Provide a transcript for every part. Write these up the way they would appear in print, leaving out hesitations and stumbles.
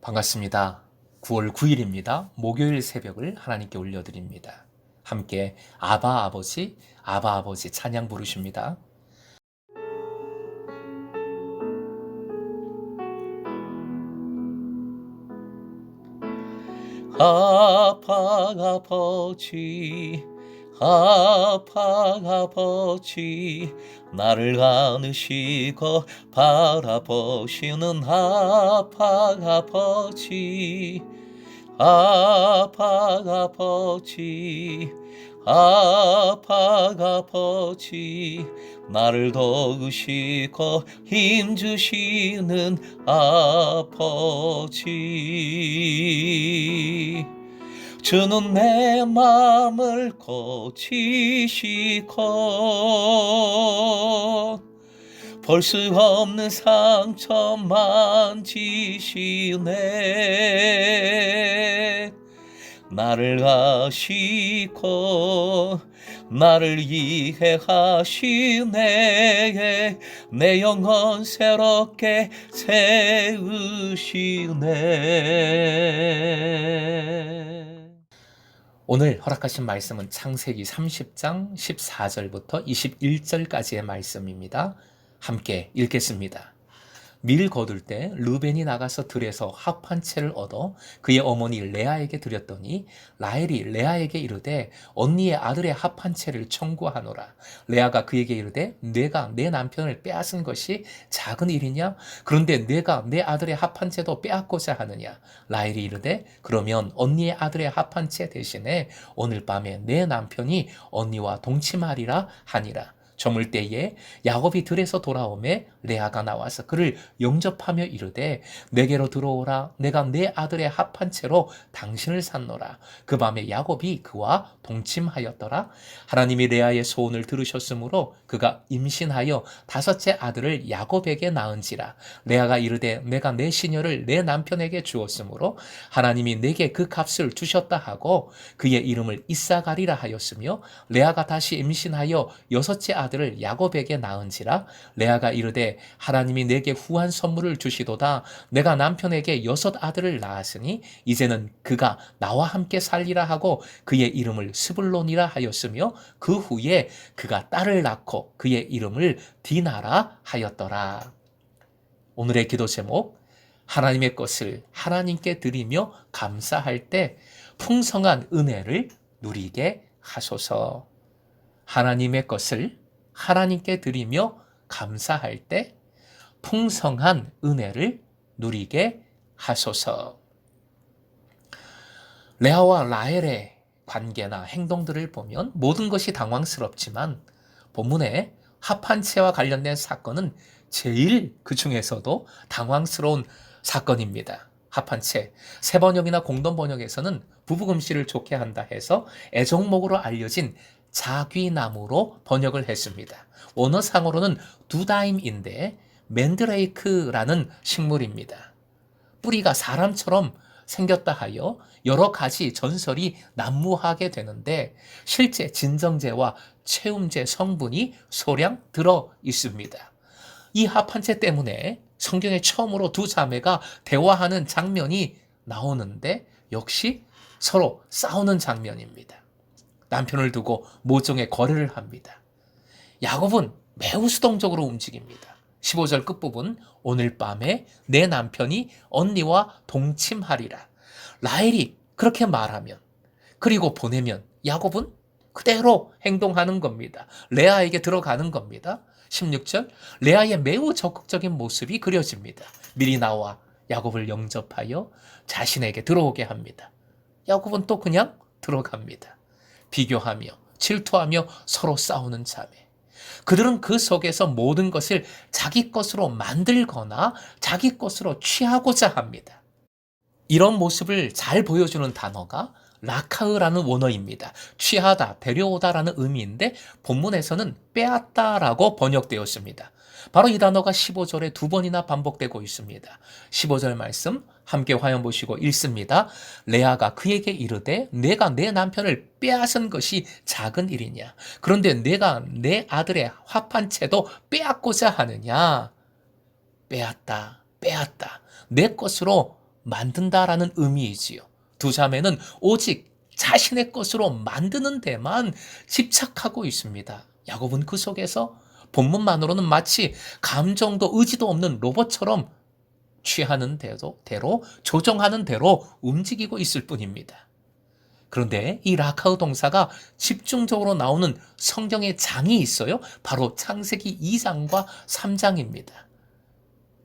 반갑습니다. 9월 9일입니다. 목요일 새벽을 하나님께 올려드립니다. 함께 아바 아버지 찬양 부르십니다. 아버지 나를 안으시고 바라보시는 아버지 아버지 나를 도우시고 힘주시는 아버지 주는 내 맘을 고치시고 볼 수 없는 상처 만지시네. 나를 아시고 나를 이해하시네. 내 영혼 새롭게 세우시네. 오늘 허락하신 말씀은 창세기 30장 14절부터 21절까지의 말씀입니다. 함께 읽겠습니다. 밀 거둘 때 르벤이 나가서 들에서 합 한 채를 얻어 그의 어머니 레아에게 드렸더니 라헬이 레아에게 이르되 언니의 아들의 합 한 채를 청구하노라. 레아가 그에게 이르되 내가 내 남편을 빼앗은 것이 작은 일이냐? 그런데 내가 내 아들의 합 한 채도 빼앗고자 하느냐? 라헬이 이르되 그러면 언니의 아들의 합 한 채 대신에 오늘 밤에 내 남편이 언니와 동침하리라 하니라. 저물 때에 야곱이 들에서 돌아오매 레아가 나와서 그를 영접하며 이르되 내게로 들어오라. 내가 내 아들의 합한 채로 당신을 샀노라. 그 밤에 야곱이 그와 동침하였더라. 하나님이 레아의 소원을 들으셨으므로 그가 임신하여 5째 아들을 야곱에게 낳은지라. 레아가 이르되 내가 내 시녀를 내 남편에게 주었으므로 하나님이 내게 그 값을 주셨다 하고 그의 이름을 이사가리라 하였으며 레아가 다시 임신하여 6째 아들을 야곱에게 낳은지라. 레아가 이르되 하나님이 내게 후한 선물을 주시도다. 내가 남편에게 6 아들을 낳았으니 이제는 그가 나와 함께 살리라 하고 그의 이름을 스불론이라 하였으며 그 후에 그가 딸을 낳고 그의 이름을 디나라 하였더라. 오늘의 기도 제목, 하나님의 것을 하나님께 드리며 감사할 때 풍성한 은혜를 누리게 하소서. 하나님의 것을 하나님께 드리며 감사할 때 풍성한 은혜를 누리게 하소서. 레아와 라헬의 관계나 행동들을 보면 모든 것이 당황스럽지만 본문의 합한 채와 관련된 사건은 제일 그 중에서도 당황스러운 사건입니다. 합한 채. 새 번역이나 공동 번역에서는 부부금실을 좋게 한다 해서 애종목으로 알려진 자귀나무로 번역을 했습니다. 원어상으로는 두다임인데 맨드레이크라는 식물입니다. 뿌리가 사람처럼 생겼다 하여 여러 가지 전설이 난무하게 되는데 실제 진정제와 체움제 성분이 소량 들어 있습니다. 이 합한채 때문에 성경에 처음으로 두 자매가 대화하는 장면이 나오는데 역시 서로 싸우는 장면입니다. 남편을 두고 모종의 거래를 합니다. 야곱은 매우 수동적으로 움직입니다. 15절 끝부분 오늘 밤에 내 남편이 언니와 동침하리라. 라헬이 그렇게 말하면 그리고 보내면 야곱은 그대로 행동하는 겁니다. 레아에게 들어가는 겁니다. 16절 레아의 매우 적극적인 모습이 그려집니다. 미리 나와 야곱을 영접하여 자신에게 들어오게 합니다. 야곱은 또 그냥 들어갑니다. 비교하며 질투하며 서로 싸우는 자매. 그들은 그 속에서 모든 것을 자기 것으로 만들거나 자기 것으로 취하고자 합니다. 이런 모습을 잘 보여주는 단어가 라카으라는 원어입니다. 취하다, 데려오다라는 의미인데 본문에서는 빼앗다라고 번역되었습니다. 바로 이 단어가 15절에 2번이나 반복되고 있습니다. 15절 말씀 함께 화면 보시고 읽습니다. 레아가 그에게 이르되 내가 내 남편을 빼앗은 것이 작은 일이냐? 그런데 내가 내 아들의 합한 채도 빼앗고자 하느냐? 빼앗다. 내 것으로 만든다라는 의미이지요. 두 자매는 오직 자신의 것으로 만드는 데만 집착하고 있습니다. 야곱은 그 속에서 본문만으로는 마치 감정도 의지도 없는 로봇처럼 취하는 대로 조정하는 대로 움직이고 있을 뿐입니다. 그런데 이 라카우 동사가 집중적으로 나오는 성경의 장이 있어요. 바로 창세기 2장과 3장입니다.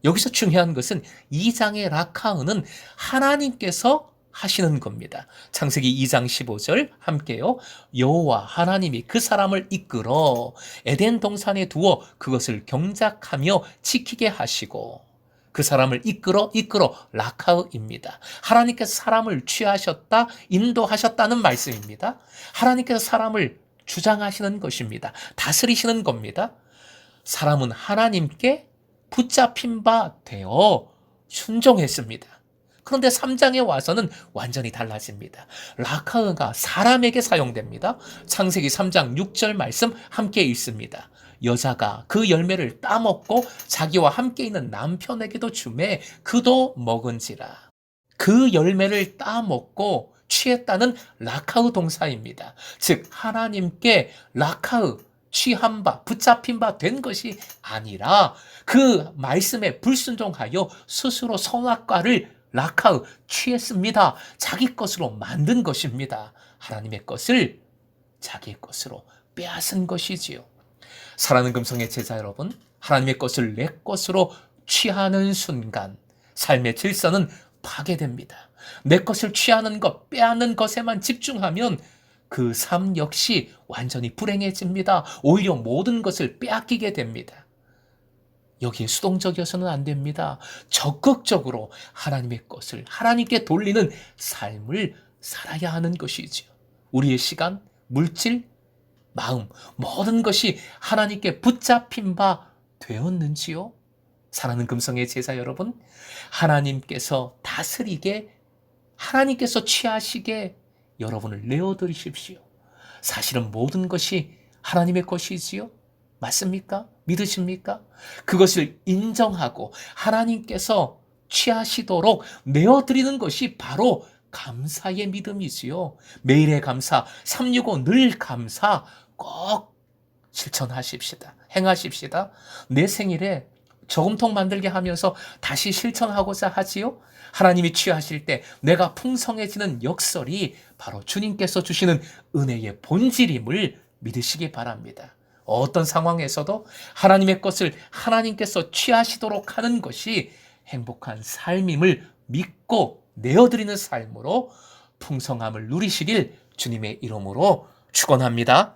여기서 중요한 것은 2장의 라카우는 하나님께서 하시는 겁니다. 창세기 2장 15절 함께요. 여호와 하나님이 그 사람을 이끌어 에덴 동산에 두어 그것을 경작하며 지키게 하시고, 그 사람을 이끌어 라카우입니다. 하나님께서 사람을 취하셨다, 인도하셨다는 말씀입니다. 하나님께서 사람을 주장하시는 것입니다. 다스리시는 겁니다. 사람은 하나님께 붙잡힌 바 되어 순종했습니다. 그런데 3장에 와서는 완전히 달라집니다. 라카흐가 사람에게 사용됩니다. 창세기 3장 6절 말씀 함께 읽습니다. 여자가 그 열매를 따먹고 자기와 함께 있는 남편에게도 주매 그도 먹은지라. 그 열매를 따먹고 취했다는 라카흐 동사입니다. 즉 하나님께 라카흐, 취한 바, 붙잡힌 바 된 것이 아니라 그 말씀에 불순종하여 스스로 선악과를 라카흐, 취했습니다. 자기 것으로 만든 것입니다. 하나님의 것을 자기의 것으로 빼앗은 것이지요. 사랑하는 금성의 제자 여러분, 하나님의 것을 내 것으로 취하는 순간 삶의 질서는 파괴됩니다. 내 것을 취하는 것, 빼앗는 것에만 집중하면 그 삶 역시 완전히 불행해집니다. 오히려 모든 것을 빼앗기게 됩니다. 여기에 수동적이어서는 안 됩니다. 적극적으로 하나님의 것을 하나님께 돌리는 삶을 살아야 하는 것이지요. 우리의 시간, 물질, 마음, 모든 것이 하나님께 붙잡힌 바 되었는지요? 사랑하는 금성의 제자 여러분, 하나님께서 다스리게, 하나님께서 취하시게 여러분을 내어드리십시오. 사실은 모든 것이 하나님의 것이지요? 맞습니까? 믿으십니까? 그것을 인정하고 하나님께서 취하시도록 내어드리는 것이 바로 감사의 믿음이지요. 매일의 감사, 365 늘 감사 꼭 실천하십시다. 행하십시다. 내 생일에 저금통 만들게 하면서 다시 실천하고자 하지요. 하나님이 취하실 때 내가 풍성해지는 역설이 바로 주님께서 주시는 은혜의 본질임을 믿으시기 바랍니다. 어떤 상황에서도 하나님의 것을 하나님께서 취하시도록 하는 것이 행복한 삶임을 믿고 내어드리는 삶으로 풍성함을 누리시길 주님의 이름으로 축원합니다.